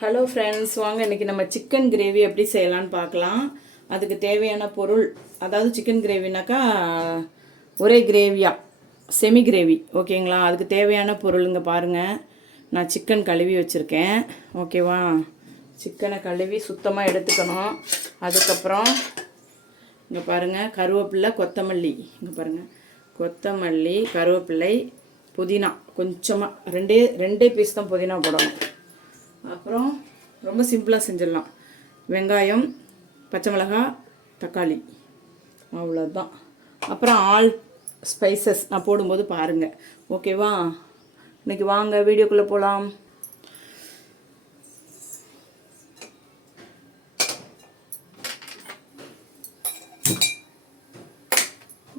Hello friends வாங்க இன்றைக்கி நம்ம சிக்கன் கிரேவி எப்படி செய்யலான்னு பார்க்கலாம். அதுக்கு தேவையான பொருள் அதாவது சிக்கன் கிரேவினாக்கா ஒரே கிரேவியாக செமி கிரேவி ஓகேங்களா அதுக்கு தேவையான பொருளுங்க பாருங்கள் நான் சிக்கன் கழுவி வச்சுருக்கேன். ஓகேவா சிக்கனை கழுவி சுத்தமாக எடுத்துக்கணும். அதுக்கப்புறம் இங்கே பாருங்கள் கருவேப்பில்லை கொத்தமல்லி. இங்கே பாருங்கள் கொத்தமல்லி கருவேப்பிள்ளை புதினா. கொஞ்சமாக ரெண்டே ரெண்டே பீஸ் தான் புதினா போடணும். அப்புறம் ரொம்ப சிம்பிளாக செஞ்சிடலாம். வெங்காயம் பச்சை மிளகாய் தக்காளி. அவ்வளோதான் அப்புறம் ஆல் ஸ்பைசஸ் நான் போடும்போது பாருங்கள் ஓகேவா? இன்னைக்கு வாங்க வீடியோக்குள்ளே போகலாம்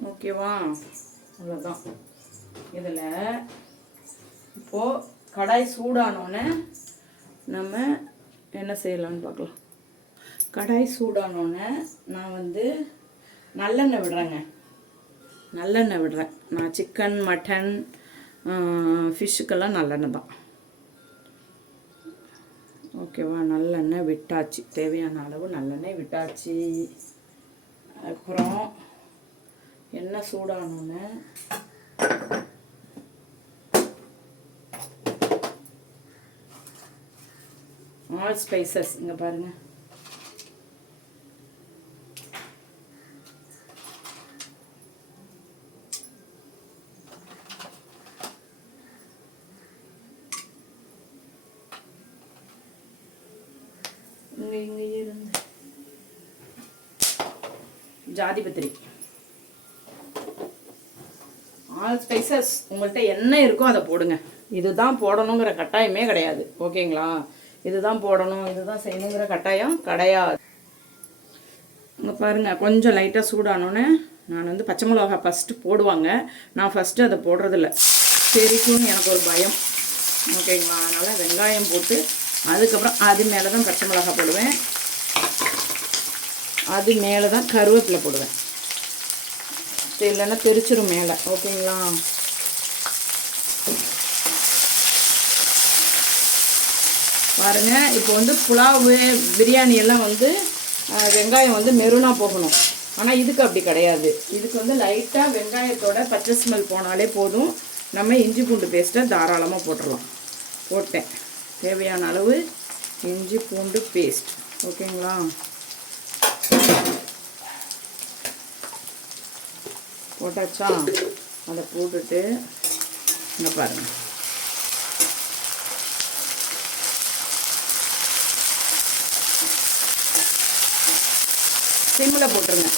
ஓகேவா? அவ்வளோதான் இதில் இப்போது கடாய் சூடானோன்னே நம்ம என்ன செய்யலாம்னு பார்க்கலாம். கடாய் சூடானோடனே நான் வந்து நல்லெண்ணெய் விடுறேங்க. நல்லெண்ணெய் விடுறேன். நான் சிக்கன் மட்டன் ஃபிஷ்ஷுக்கெல்லாம் நல்லெண்ணெய் தான். ஓகேவா நல்லெண்ணெய் விட்டாச்சு. தேவையான அளவு நல்லெண்ணெய் விட்டாச்சு. அப்புறம் எண்ணெய் சூடானோன்னே ஆல் ஸ்பைசஸ் இங்கே பாருங்கள் இங்கே இருந்து. ஜாதி பத்திரி ஆல் ஸ்பைசஸ் உங்கள்கிட்ட என்ன இருக்கோ அதை போடுங்க. இதுதான் போடணுங்கிற கட்டாயமே கிடையாது. ஓகேங்களா? இதுதான் போடணும் இதுதான் செய்யணுங்கிற கட்டாயம் கிடையாது. இங்கே பாருங்கள் கொஞ்சம் லைட்டாக சூடானோன்னே நான் வந்து பச்சை மிளகா ஃபஸ்ட்டு போடுவாங்க. நான் ஃபஸ்ட்டு அதை போடுறதில்ல. செரிக்கும்னு எனக்கு ஒரு பயம். ஓகேங்களா அதனால் வெங்காயம் போட்டு அதுக்கப்புறம் அது மேலே தான் பச்சை மிளகா போடுவேன். அது மேலே தான் கருவேப்பிலை போடுவேன். இல்லைன்னா தெரிச்சிடும் மேலே. ஓகேங்களா பாருங்கள் இப்போ வந்து புலாவு பிரியாணி எல்லாம் வந்து வெங்காயம் வந்து மெருனாக போகணும். ஆனால் இதுக்கு அப்படி கிடையாது. இதுக்கு வந்து லைட்டாக வெங்காயத்தோட பச்சை ஸ்மெல் போனாலே போதும். நம்ம இஞ்சி பூண்டு பேஸ்ட்டை தாராளமாக போட்டுடலாம் போட்டேன். தேவையான அளவு இஞ்சி பூண்டு பேஸ்ட் ஓகேங்களா? போட்டாச்சா? அதை போட்டுட்டு இங்கே பாருங்கள் சிம்மில் போட்டுருங்க.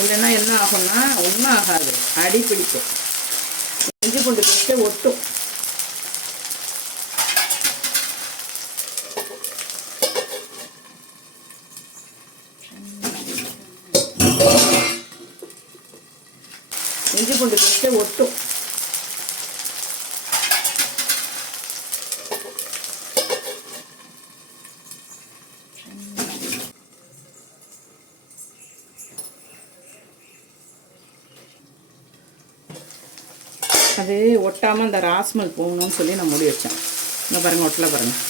இல்லைன்னா என்ன ஆகும்னா ஒன்றும் ஆகாது. அடி பிடிக்கும். இஞ்சி பூண்டு பேஸ்ட்டு ஒட்டும். இஞ்சி பூண்டு பேஸ்ட்டு ஒட்டும் அது ஒட்டாமல் அந்த ராஸ்மல் போகணும்னு சொல்லி நான் மூடி வச்சேன். இங்கே பாருங்கள் ஒட்டலை பாருங்கள்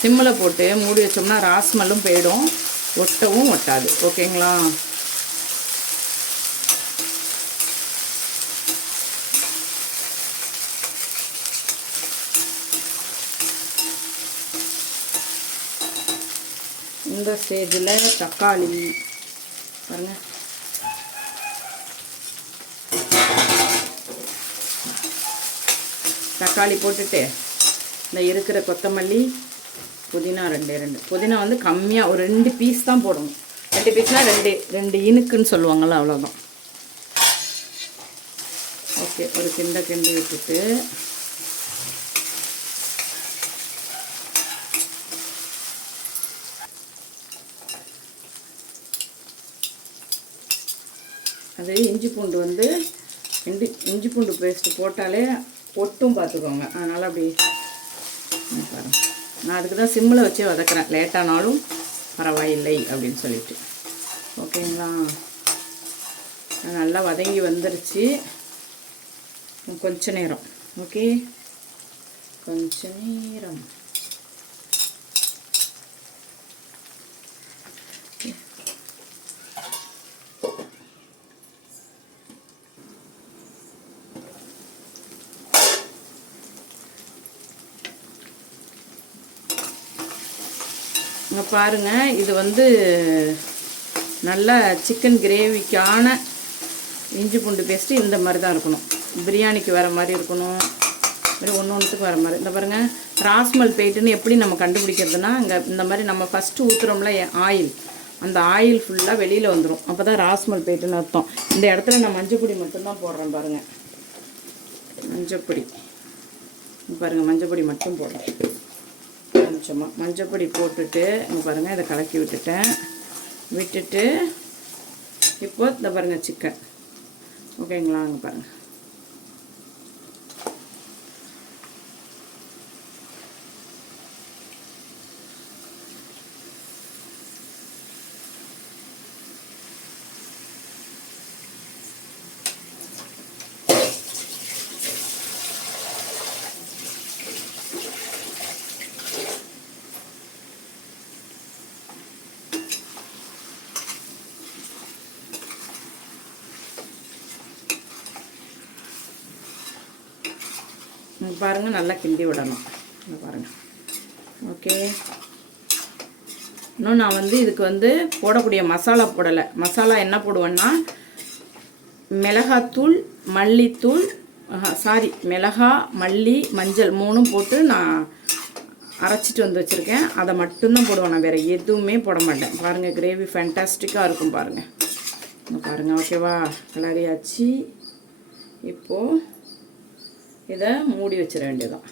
சிம்மில் போட்டு மூடி வச்சோம்னா ராஸ்மலும் போயிடும். ஒட்டவும் ஒட்டாது. ஓகேங்களா? இந்த ஸ்டேஜில் தக்காளி பாருங்கள் தக்காளி போட்டுட்டு இந்த இருக்கிற கொத்தமல்லி புதினா ரெண்டு ரெண்டு. புதினா வந்து கம்மியாக ஒரு ரெண்டு பீஸ் தான் போடணும். ரெண்டு பீஸ்னால் ரெண்டு ரெண்டு இனுக்குன்னு சொல்லுவாங்கள்ல அவ்வளோதான் ஓகே ஒரு கிண்ட கிண்டி விட்டுட்டு அது இஞ்சி பூண்டு வந்து இஞ்சி இஞ்சி பூண்டு பேஸ்ட்டு போட்டாலே ஒட்டும் பார்த்துக்கோங்க. அதனால் அப்படி நான் அதுக்கு தான் சிம்மில் வச்சு வதக்குறேன். லேட்டானாலும் பரவாயில்லை அப்படின்னு சொல்லிட்டு. ஓகேங்களா? நல்லா வதங்கி வந்துருச்சு. கொஞ்ச நேரம். ஓகே? கொஞ்ச நேரம். இங்கே பாருங்கள் இது வந்து நல்ல சிக்கன் கிரேவிக்கான இஞ்சி பூண்டு பேஸ்ட்டு இந்த மாதிரி தான் இருக்கணும். பிரியாணிக்கு வர மாதிரி இருக்கணும். மாதிரி ஒன்று ஒன்றுத்துக்கு வர மாதிரி. இந்த பாருங்கள் ராஸ்மல் போயிட்டுன்னு எப்படி நம்ம கண்டுபிடிக்கிறதுனா இங்கே இந்த மாதிரி நம்ம ஃபஸ்ட்டு ஊற்றுறோம்ல ஆயில் அந்த ஆயில் ஃபுல்லாக வெளியில் வந்துடும் அப்போ தான் ராஸ்மல் போயிட்டுன்னு அர்த்தம். இந்த இடத்துல நான் மஞ்சப்பொடி மட்டும்தான் போடுறேன் பாருங்கள் மஞ்சப்பொடி பாருங்கள் மஞ்சள் மஞ்சப்பொடி மட்டும் போடுறேன். கொஞ்சமாக மஞ்சப்பொடி போட்டுட்டு இங்கே பாருங்கள் இதை கலக்கி விட்டுட்டேன். விட்டுட்டு இப்போது இந்த பாருங்கள் சிக்கன். ஓகேங்களா அங்கே பாருங்கள் பாருங்கள் பாருங்க நல்லா கிண்டி விடணும். இங்க பாருங்க. ஓகே இன்னும் நான் வந்து இதுக்கு வந்து போடக்கூடிய மசாலா போடலை. மசாலா என்ன போடுவேன்னா மிளகாத்தூள் மல்லித்தூள் சாரி மிளகா மல்லி மஞ்சள் மூணும் போட்டு நான் அரைச்சிட்டு வந்து வச்சுருக்கேன். அதை மட்டும்தான் போடுவேன். நான் வேறு எதுவுமே போட மாட்டேன். பாருங்கள் கிரேவி ஃபேண்டாஸ்டிக்காக இருக்கும் பாருங்கள் பாருங்கள் ஓகேவா கிளறியாச்சு இப்போது இதை மூடி வச்சிட வேண்டியதான்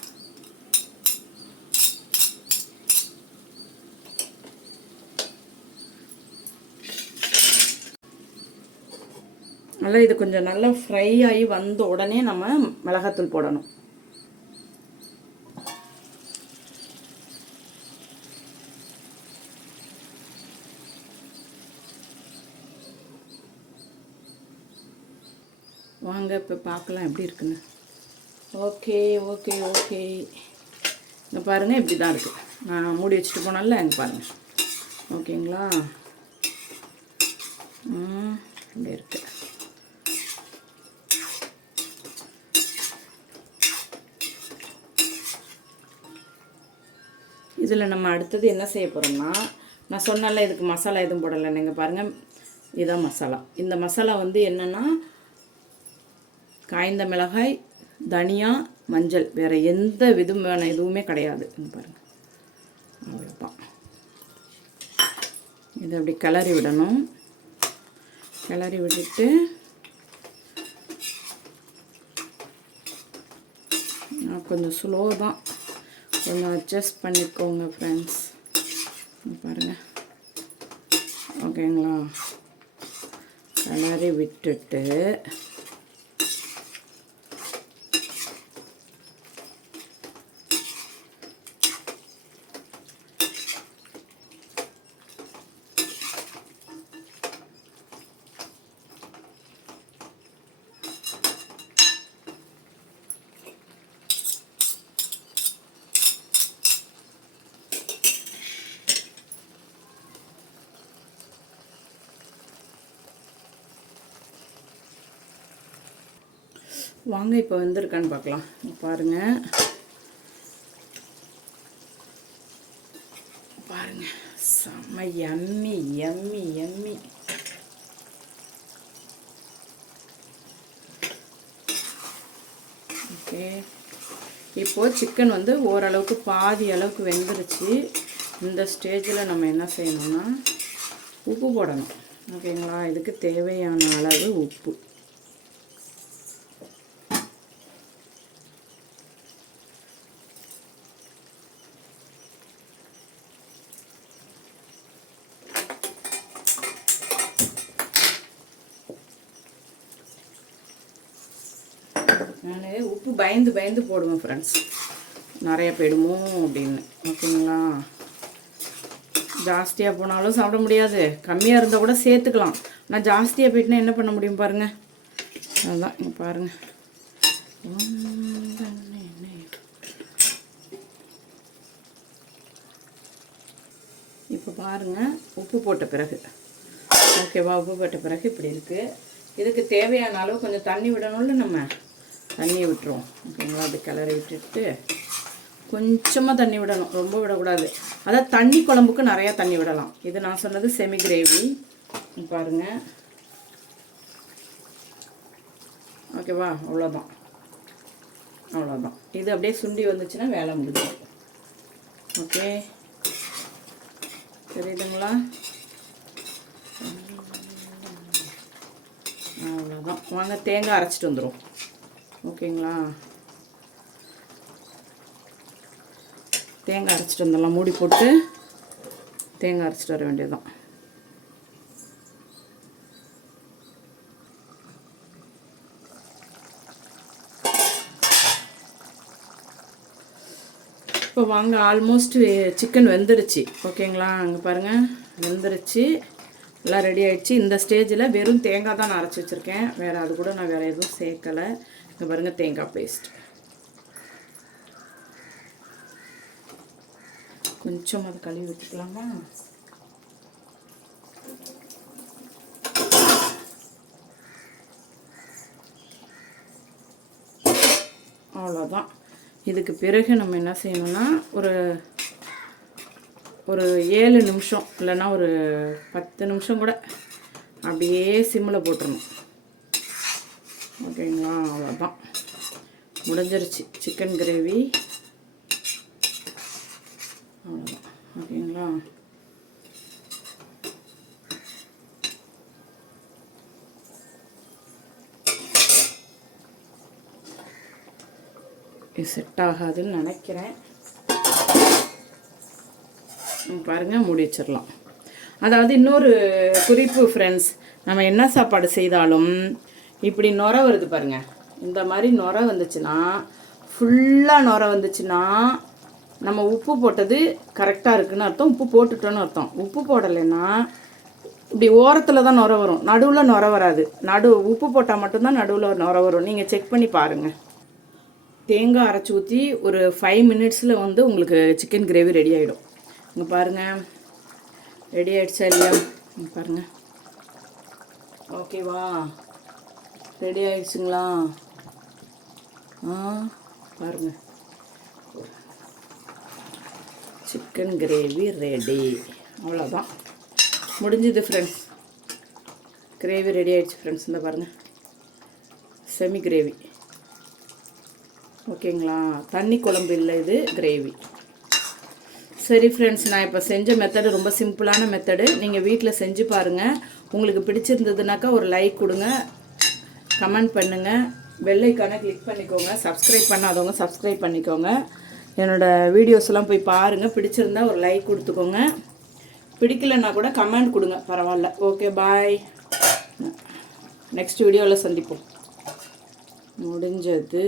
நல்லா இது கொஞ்சம் நல்லா ஃப்ரை ஆகி வந்த உடனே நம்ம மிளகாத்தூள் போடணும். வாங்க இப்போ பார்க்கலாம் எப்படி இருக்குன்னு. Okay okay okay. இங்கே பாருங்கள் இப்படி தான் இருக்குது நான் மூடி வச்சுட்டு போனால இங்கே பாருங்கள் ஓகேங்களா? இப்படி இருக்கு. இதில் நம்ம அடுத்தது என்ன செய்ய போகிறோம்னா நான் சொன்னல இதுக்கு மசாலா எதுவும் போடலை நீங்கள் பாருங்கள் இதுதான் மசாலா. இந்த மசாலா வந்து என்னென்னா காய்ந்த மிளகாய் தனியா மஞ்சள். வேறு எந்த விதமான எதுவுமே கிடையாது. பாருங்கள் பாருங்க. அவ்வளோதான் இதை அப்படி கிளறி விடணும். கிளறி விட்டுட்டு கொஞ்சம் ஸ்லோ தான். கொஞ்சம் அட்ஜஸ்ட் பண்ணிக்கோங்க ஃப்ரெண்ட்ஸ் பாருங்கள் ஓகேங்களா? கிளறி விட்டுட்டு வாங்க இப்போ வந்திருக்கான்னு பார்க்கலாம் பாருங்கள் பாருங்க. பாருங்க. செம்ம எம்மி எம்மி எம்மி ஓகே. இப்போது சிக்கன் வந்து ஓரளவுக்கு பாதி அளவுக்கு வெந்துருச்சு. இந்த ஸ்டேஜில் நம்ம என்ன செய்யணும்னா உப்பு போடணும். ஓகேங்களா? இதுக்கு தேவையான அளவு உப்பு. நான் உப்பு பயந்து பயந்து போடுவேன் ஃப்ரெண்ட்ஸ் நிறைய போயிடுமோ அப்படின்னு. ஓகேங்களா? ஜாஸ்தியாக போனாலும் சாப்பிட முடியாது. கம்மியாக இருந்தால் கூட சேர்த்துக்கலாம். ஆனால் ஜாஸ்தியாக போயிட்டுனா என்ன பண்ண முடியும் பாருங்கள் அதுதான் இங்கே பாருங்கள் இப்போ பாருங்கள் உப்பு போட்ட பிறகு. ஓகேவா? உப்பு போட்ட பிறகு இப்படி இருக்குது இதுக்கு தேவையான அளவு கொஞ்சம் தண்ணி விடணும்ல நம்ம. தண்ணியை விட்டுருவோம். ஓகேங்களா? அப்படி கிளறி விட்டுட்டு கொஞ்சமாக தண்ணி விடணும். ரொம்ப விடக்கூடாது. அதாவது தண்ணி குழம்புக்கு நிறையா தண்ணி விடலாம். இது நான் சொன்னது செமி கிரேவி பாருங்கள் ஓகேவா? அவ்வளோதான் அவ்வளோதான் இது அப்படியே சுண்டி வந்துச்சுன்னா வேலை முடிஞ்சிடும். ஓகே? தெரியுதுங்களா? அவ்வளோதான் வாங்க தேங்காய் அரைச்சிட்டு வந்துடும் ஓகேங்களா? தேங்காய் அரைச்சிட்டு வந்துடலாம் மூடி போட்டு தேங்காய் அரைச்சிட்டு வர வேண்டியதுதான். இப்போ வாங்க ஆல்மோஸ்ட் சிக்கன் வெந்துருச்சு ஓகேங்களா? அங்கே பாருங்கள் வெந்துருச்சு எல்லாம் ரெடி ஆகிடுச்சு இந்த ஸ்டேஜில் வெறும் தேங்காய் தான் நான் அரைச்சி வச்சுருக்கேன். வேறு அது கூட நான் வேறு எதுவும் சேர்க்கலை. இங்கே பாருங்கள் தேங்காய் பேஸ்ட் கொஞ்சம் அதை கழுவி வச்சுக்கலாமா அவ்வளோதான் இதுக்கு பிறகு நம்ம என்ன செய்யணும்னா ஒரு ஒரு ஏழு நிமிஷம் இல்லைன்னா ஒரு பத்து நிமிஷம் கூட அப்படியே சிம்மில் போட்டுடணும் ஓகேங்களா? அவ்வளோதான் முடிஞ்சிருச்சு. சிக்கன் கிரேவி அவ்வளோதான் ஓகேங்களா? இது செட் ஆகாதுன்னு நினைக்கிறேன். பாருங்கள் பாருங்க மூடி வச்சிடலாம். அதாவது இன்னொரு குறிப்பு ஃப்ரெண்ட்ஸ் நம்ம என்ன சாப்பாடு செய்தாலும் இப்படி நுர வருது பாருங்க. இந்த மாதிரி நுர வந்துச்சுன்னா ஃபுல்லாக நுர வந்துச்சுன்னா நம்ம உப்பு போட்டது கரெக்டாக இருக்குதுன்னு அர்த்தம். உப்பு போட்டுட்டோன்னு அர்த்தம். உப்பு போடலைன்னா இப்படி ஓரத்தில் தான் நுர வரும். நடுவில் நுர வராது. நடு உப்பு போட்டால் மட்டும்தான் நடுவில் நுர வரும். நீங்கள் செக் பண்ணி பாருங்கள் தேங்காய் அரைச்சி ஊற்றி ஒரு ஃபைவ் மினிட்ஸில் வந்து உங்களுக்கு சிக்கன் கிரேவி ரெடி ஆகிடும் இங்கே பாருங்கள் ரெடி ஆகிடுச்சா இல்லையா? பாருங்கள் ஓகேவா ரெடி ஆயிடுச்சுங்களா? ஆ பாருங்கள் சிக்கன் கிரேவி ரெடி அவ்வளோதான் முடிஞ்சுது ஃப்ரெண்ட்ஸ் கிரேவி ரெடி ஆயிடுச்சு ஃப்ரெண்ட்ஸ் இந்த பாருங்கள் செமி கிரேவி ஓகேங்களா? தண்ணி குழம்பு இல்லை இது கிரேவி சரி ஃப்ரெண்ட்ஸ் நான் இப்போ செஞ்ச மெத்தடு ரொம்ப சிம்பிளான மெத்தடு நீங்கள் வீட்டில் செஞ்சு பாருங்கள் உங்களுக்கு பிடிச்சிருந்ததுனாக்கா ஒரு லைக் கொடுங்க. கமெண்ட் பண்ணுங்கள் வெள்ளைக்கான கிளிக் பண்ணிக்கோங்க. சப்ஸ்கிரைப் பண்ணாதவங்க சப்ஸ்கிரைப் பண்ணிக்கோங்க. என்னோடய வீடியோஸ்லாம் போய் பாருங்கள் பிடிச்சிருந்தா ஒரு லைக் கொடுத்துக்கோங்க. பிடிக்கலன்னா கூட கமெண்ட் கொடுங்க. பரவாயில்ல. ஓகே பாய் நெக்ஸ்ட் வீடியோவில் சந்திப்போம். முடிஞ்சது.